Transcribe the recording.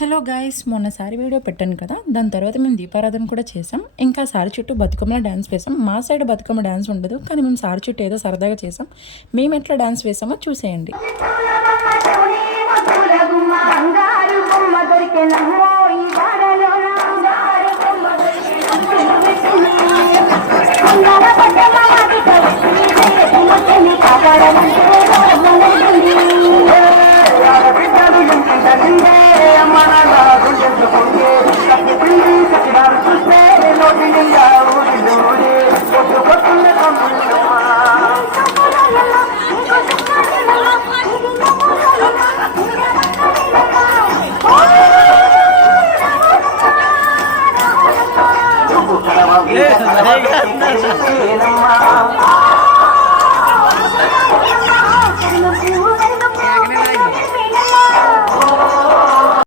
Hello guys, మొన్నసారి video పెట్టాను కదా, దాని తర్వాత మేము దీపారాధన కూడా చేసాం. ఇంకా సారి చుట్టూ బతుకమ్మలో డ్యాన్స్ వేసాం. మా సైడ్ బతుకమ్మ డ్యాన్స్ ఉండదు, కానీ మేము సారి చుట్టూ ఏదో సరదాగా చేసాం. మేము ఎట్లా డ్యాన్స్ వేసామో చూసేయండి.